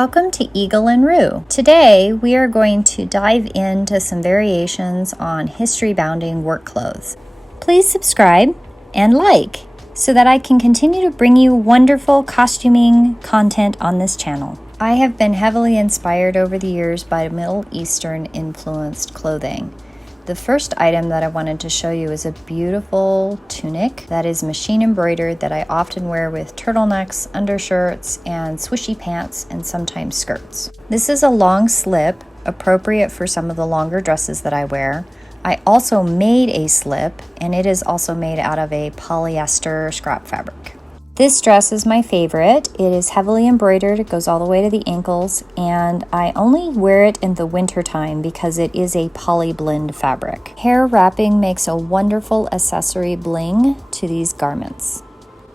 Welcome to Eagle and Rue. Today we are going to dive into some variations on history-bounding work clothes. Please subscribe and like so that I can continue to bring you wonderful costuming content on this channel. I have been heavily inspired over the years by Middle Eastern influenced clothing. The first item that I wanted to show you is a beautiful tunic that is machine embroidered that I often wear with turtlenecks, undershirts, and swishy pants, and sometimes skirts. This is a long slip, appropriate for some of the longer dresses that I wear. I also made a slip, and it is also made out of a polyester scrap fabric. This dress is my favorite. It is heavily embroidered. It goes all the way to the ankles, and I only wear it in the winter time because it is a poly blend fabric. Hair wrapping makes a wonderful accessory bling to these garments.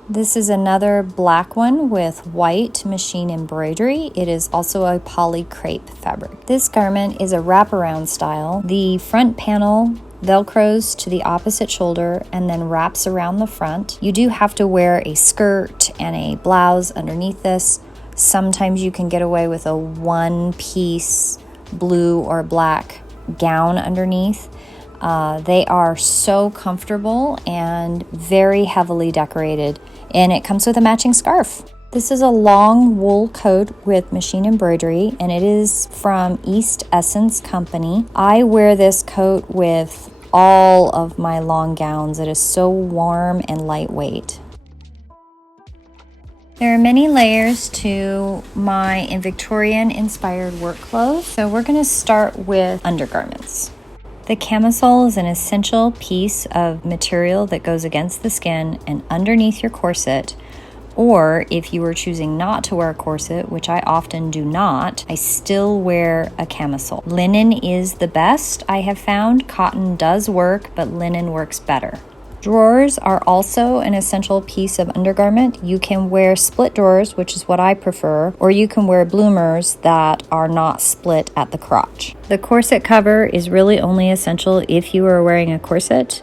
This is another black one with white machine embroidery. It is also a poly crepe fabric. This garment is a wraparound style. The front panel velcros to the opposite shoulder and then wraps around the front. You do have to wear a skirt and a blouse underneath this. Sometimes you can get away with a one-piece blue or black gown underneath. They are so comfortable and very heavily decorated, and it comes with a matching scarf. This is a long wool coat with machine embroidery, and it is from East Essence Company. I wear this coat with all of my long gowns. It is so warm and lightweight. There are many layers to my Victorian inspired work clothes, so we're going to start with undergarments. The camisole is an essential piece of material that goes against the skin and underneath your corset, or if you are choosing not to wear a corset, which I often do not, I still wear a camisole. Linen is the best I have found. Cotton does work, but linen works better. Drawers are also an essential piece of undergarment. You can wear split drawers, which is what I prefer, or you can wear bloomers that are not split at the crotch. The corset cover is really only essential if you are wearing a corset.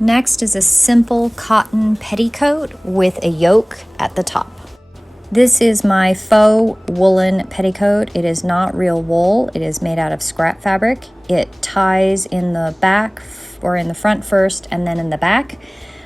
Next is a simple cotton petticoat with a yoke at the top. This is my faux woolen petticoat. It is not real wool. It is made out of scrap fabric. It ties in the back or in the front first and then in the back.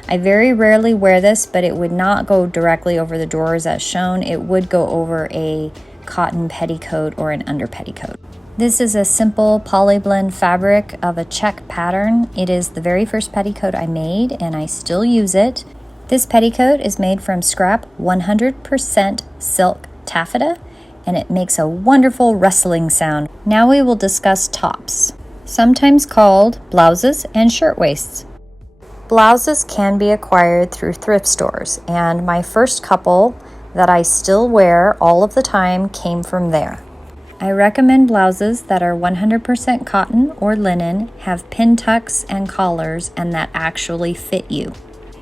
I very rarely wear this, but it would not go directly over the drawers as shown. It would go over a cotton petticoat or an under petticoat. This is a simple poly blend fabric of a check pattern. It is the very first petticoat I made, and I still use it. This petticoat is made from scrap 100% silk taffeta, and it makes a wonderful rustling sound. Now we will discuss tops, sometimes called blouses and shirtwaists. Blouses can be acquired through thrift stores, and my first couple that I still wear all of the time came from there. I recommend blouses that are 100% cotton or linen, have pin tucks and collars, and that actually fit you.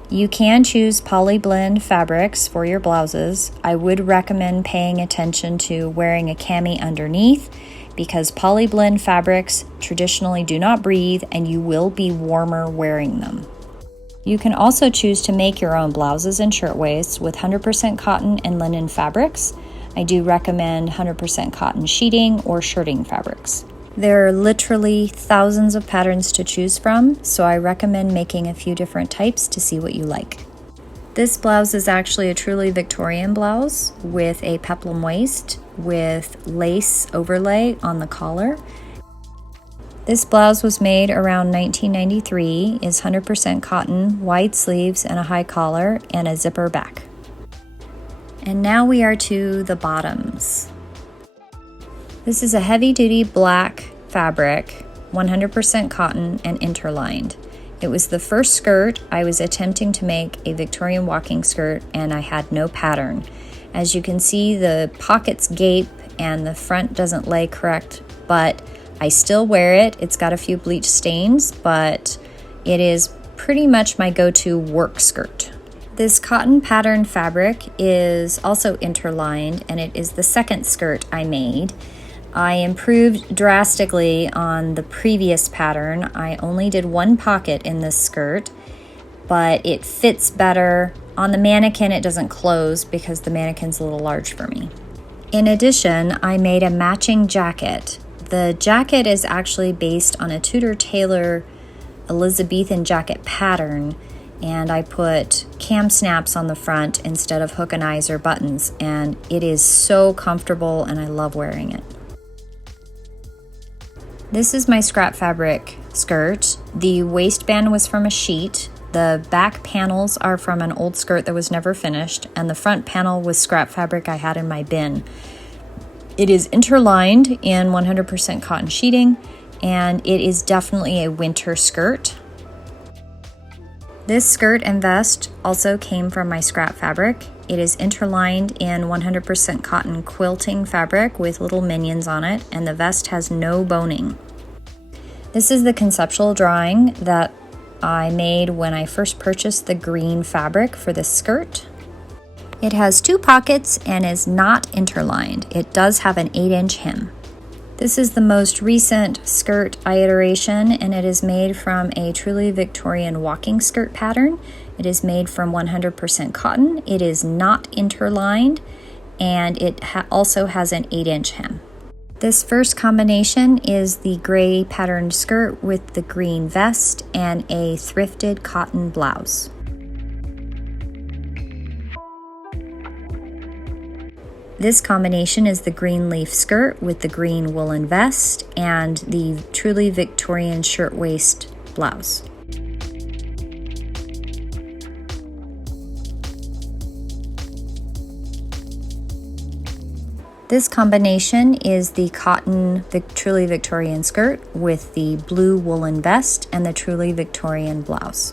You can choose poly blend fabrics for your blouses. I would recommend paying attention to wearing a cami underneath because poly blend fabrics traditionally do not breathe and you will be warmer wearing them. You can also choose to make your own blouses and shirtwaists with 100% cotton and linen fabrics. I do recommend 100% cotton sheeting or shirting fabrics. There are literally thousands of patterns to choose from, so I recommend making a few different types to see what you like. This blouse is actually a truly Victorian blouse with a peplum waist with lace overlay on the collar. This blouse was made around 1993, is 100% cotton, wide sleeves and a high collar, and a zipper back. And now we are to the bottoms. This is a heavy-duty black fabric, 100% cotton and interlined. It was the first skirt. I was attempting to make a Victorian walking skirt and I had no pattern. As you can see, the pockets gape and the front doesn't lay correct, but I still wear it. It's got a few bleach stains, but it is pretty much my go-to work skirt. This cotton pattern fabric is also interlined, and it is the second skirt I made. I improved drastically on the previous pattern. I only did one pocket in this skirt, but it fits better. On the mannequin, it doesn't close because the mannequin's a little large for me. In addition, I made a matching jacket. The jacket is actually based on a Tudor Tailor Elizabethan jacket pattern, and I put cam snaps on the front instead of hook and eyes or buttons, and it is so comfortable and I love wearing it. This is my scrap fabric skirt. The waistband was from a sheet. The back panels are from an old skirt that was never finished, and the front panel was scrap fabric I had in my bin. It is interlined in 100% cotton sheeting, and it is definitely a winter skirt. This skirt and vest also came from my scrap fabric. It is interlined in 100% cotton quilting fabric with little minions on it, and the vest has no boning. This is the conceptual drawing that I made when I first purchased the green fabric for this skirt. It has 2 pockets and is not interlined. It does have an 8-inch hem. This is the most recent skirt iteration, and it is made from a truly Victorian walking skirt pattern. It is made from 100% cotton. It is not interlined, and it also has an 8-inch hem. This first combination is the gray patterned skirt with the green vest and a thrifted cotton blouse. This combination is the green leaf skirt with the green woolen vest and the truly Victorian shirtwaist blouse. This combination is the cotton truly Victorian skirt with the blue woolen vest and the truly Victorian blouse.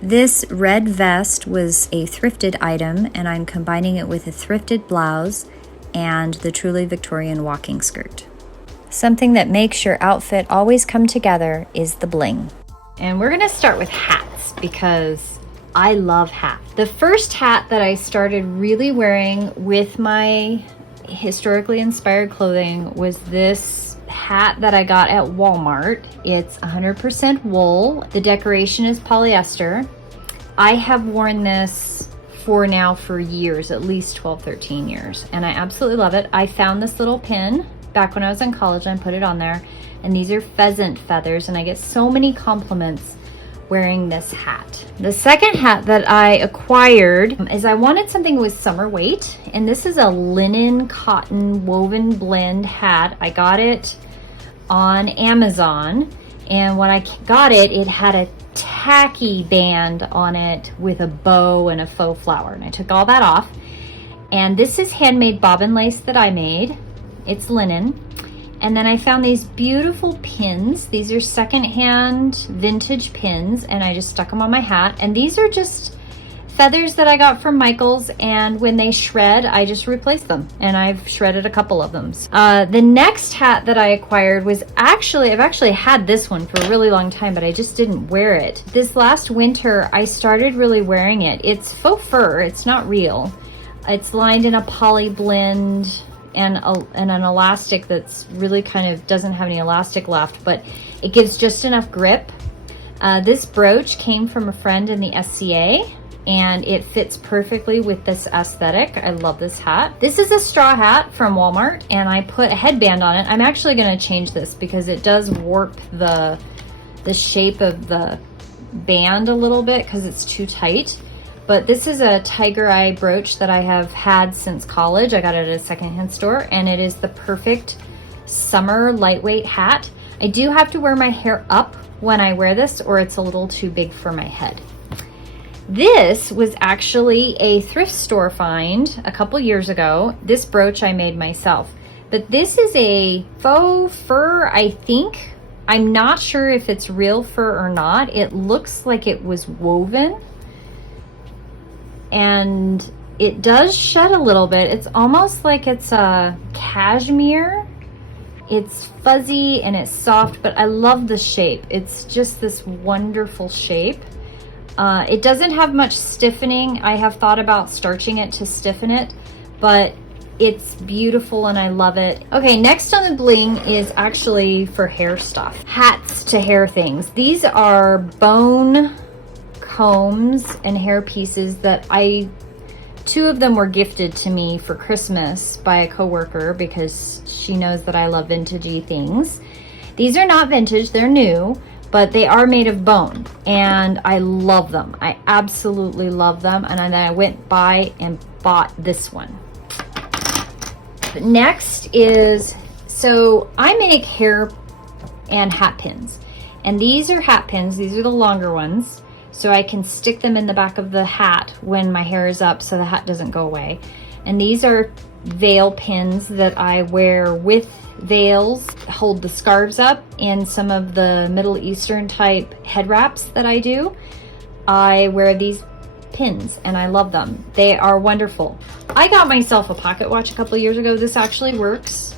This red vest was a thrifted item, and I'm combining it with a thrifted blouse and the truly Victorian walking skirt. Something that makes your outfit always come together is the bling. And we're gonna start with hats because I love hats. The first hat that I started really wearing with my historically inspired clothing was this hat that I got at Walmart. It's 100% wool. The decoration is polyester. I have worn this for years, at least 12, 13 years, and I absolutely love it. I found this little pin back when I was in college and put it on there, and these are pheasant feathers, and I get so many compliments wearing this hat. The second hat that I acquired is I wanted something with summer weight, and this is a linen cotton woven blend hat. I got it on Amazon, and when I got it, it had a tacky band on it with a bow and a faux flower, and I took all that off. And this is handmade bobbin lace that I made. It's linen. And then I found these beautiful pins. These are secondhand vintage pins, and I just stuck them on my hat. And these are just feathers that I got from Michael's, and when they shred, I just replace them, and I've shredded a couple of them. The next hat that I acquired was I've actually had this one for a really long time, but I just didn't wear it. This last winter, I started really wearing it. It's faux fur, it's not real. It's lined in a poly blend and an elastic that's really kind of doesn't have any elastic left, but it gives just enough grip. This brooch came from a friend in the SCA, and it fits perfectly with this aesthetic. I love this hat. This is a straw hat from Walmart, and I put a headband on it. I'm actually gonna change this because it does warp the shape of the band a little bit because it's too tight. But this is a tiger eye brooch that I have had since college. I got it at a secondhand store, and it is the perfect summer lightweight hat. I do have to wear my hair up when I wear this, or it's a little too big for my head. This was actually a thrift store find a couple years ago. This brooch I made myself, but this is a faux fur, I think. I'm not sure if it's real fur or not. It looks like it was woven, and it does shed a little bit. It's almost like it's a cashmere. It's fuzzy and it's soft, but I love the shape. It's just this wonderful shape. It doesn't have much stiffening. I have thought about starching it to stiffen it, but it's beautiful and I love it. Okay, next on the bling is actually for hair stuff. Hats to hair things. These are bone combs and hair pieces that two of them were gifted to me for Christmas by a coworker because she knows that I love vintagey things. These are not vintage, they're new, but they are made of bone and I love them. I absolutely love them. And then I went by and bought this one. But next is, so I make hair and hat pins. And these are hat pins, these are the longer ones. So I can stick them in the back of the hat when my hair is up so the hat doesn't go away. And these are veil pins that I wear with veils, hold the scarves up in some of the Middle Eastern type head wraps that I do. I wear these pins and I love them. They are wonderful. I got myself a pocket watch a couple years ago. This actually works.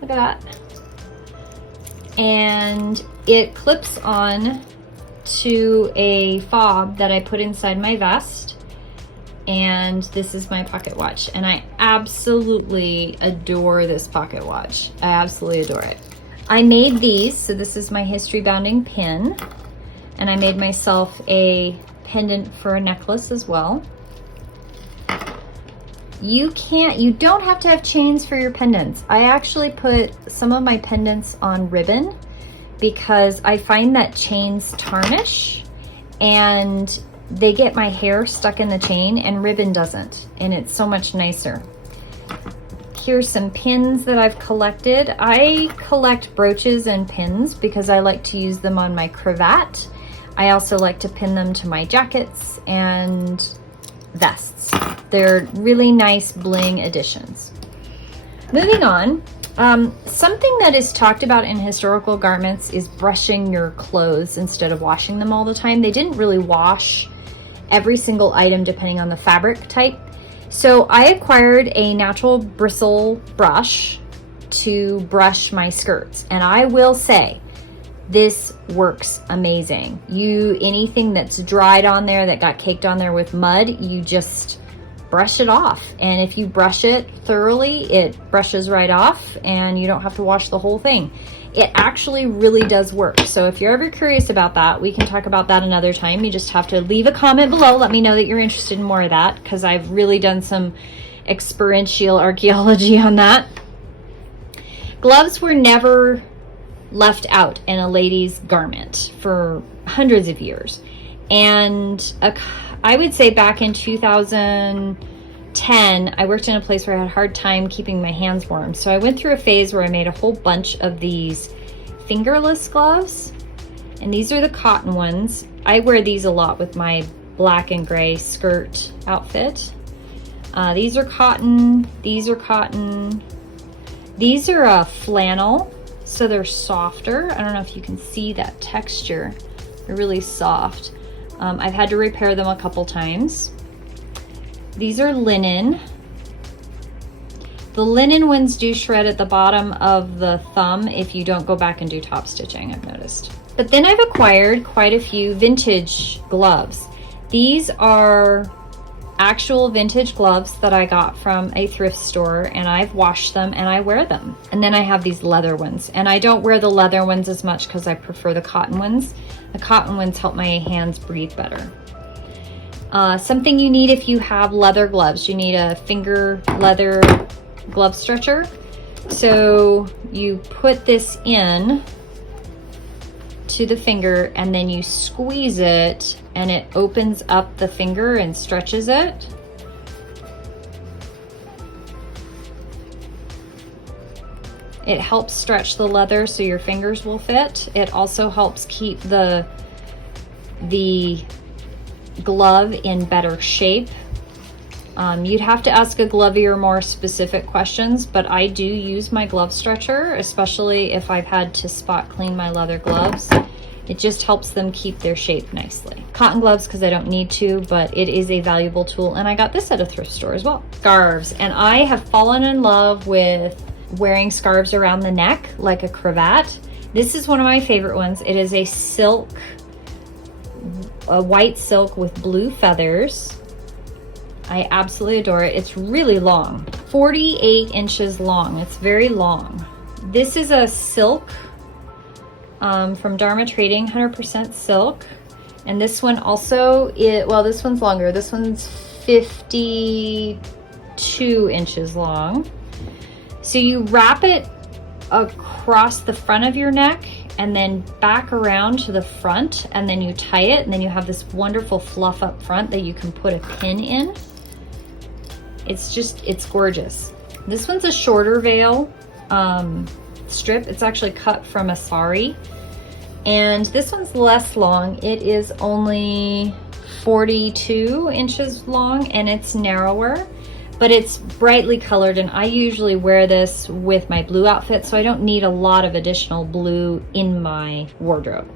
Look at that. And it clips on to a fob that I put inside my vest, and this is my pocket watch, and I absolutely adore this pocket watch. I absolutely adore it. I made these, so this is my history bounding pin, and I made myself a pendant for a necklace as well. You don't have to have chains for your pendants. I actually put some of my pendants on ribbon because I find that chains tarnish and they get my hair stuck in the chain and ribbon doesn't, and it's so much nicer. Here's some pins that I've collected. I collect brooches and pins because I like to use them on my cravat. I also like to pin them to my jackets and vests. They're really nice bling additions. Moving on, something that is talked about in historical garments is brushing your clothes instead of washing them all the time. They didn't really wash every single item depending on the fabric type. So I acquired a natural bristle brush to brush my skirts, and I will say this works amazing. Anything that's dried on there that got caked on there with mud, you just brush it off, and if you brush it thoroughly, it brushes right off and you don't have to wash the whole thing. It actually really does work. So if you're ever curious about that, we can talk about that another time. You just have to leave a comment below. Let me know that you're interested in more of that, because I've really done some experiential archaeology on that. Gloves were never left out in a lady's garment for hundreds of years. And I would say back in 2010, I worked in a place where I had a hard time keeping my hands warm. So I went through a phase where I made a whole bunch of these fingerless gloves. And these are the cotton ones. I wear these a lot with my black and gray skirt outfit. These are cotton. These are cotton. These are a flannel, so they're softer. I don't know if you can see that texture. They're really soft. I've had to repair them a couple times. These are linen. The linen ones do shred at the bottom of the thumb if you don't go back and do top stitching, I've noticed. But then I've acquired quite a few vintage gloves. These are actual vintage gloves that I got from a thrift store, and I've washed them and I wear them. And then I have these leather ones, and I don't wear the leather ones as much because I prefer the cotton ones. The cotton ones help my hands breathe better. Something you need if you have leather gloves, you need a finger leather glove stretcher. So you put this in to the finger and then you squeeze it and it opens up the finger and stretches it. It helps stretch the leather so your fingers will fit. It also helps keep the glove in better shape. You'd have to ask a glovier more specific questions, but I do use my glove stretcher, especially if I've had to spot clean my leather gloves. It just helps them keep their shape nicely. Cotton gloves because I don't need to, but it is a valuable tool, and I got this at a thrift store as well. Scarves, and I have fallen in love with wearing scarves around the neck like a cravat. This is one of my favorite ones. It is a silk, a white silk with blue feathers. I absolutely adore it. It's really long, 48 inches long. It's very long. This is a silk from Dharma Trading, 100% silk. And this one also, well, this one's longer. This one's 52 inches long. So you wrap it across the front of your neck and then back around to the front, and then you tie it, and then you have this wonderful fluff up front that you can put a pin in. It's gorgeous. This one's a shorter veil strip. It's actually cut from a sari. And this one's less long. It is only 42 inches long, and it's narrower, but it's brightly colored, and I usually wear this with my blue outfit, so I don't need a lot of additional blue in my wardrobe.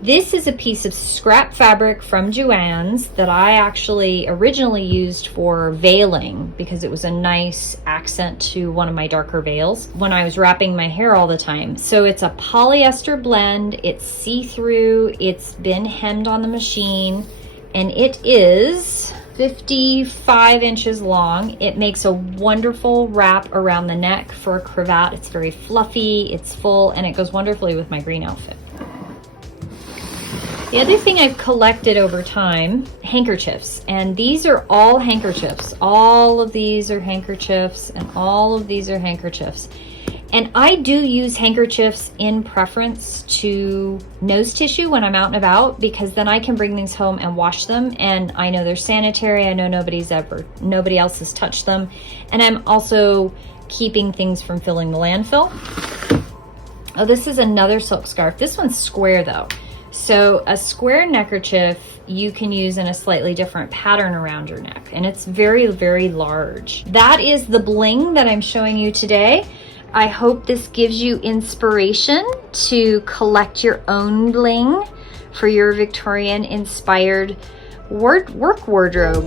This is a piece of scrap fabric from Joann's that I actually originally used for veiling because it was a nice accent to one of my darker veils when I was wrapping my hair all the time. So it's a polyester blend, it's see-through, it's been hemmed on the machine, and it is 55 inches long. It makes a wonderful wrap around the neck for a cravat. It's very fluffy, it's full, and it goes wonderfully with my green outfit. The other thing I've collected over time, handkerchiefs, and these are all handkerchiefs. All of these are handkerchiefs, and all of these are handkerchiefs. And I do use handkerchiefs in preference to nose tissue when I'm out and about, because then I can bring these home and wash them, and I know they're sanitary. I know nobody else has touched them, and I'm also keeping things from filling the landfill. Oh, this is another silk scarf. This one's square though. So a square neckerchief you can use in a slightly different pattern around your neck, and it's very, very large. That is the bling that I'm showing you today. I hope this gives you inspiration to collect your own bling for your Victorian inspired work wardrobe.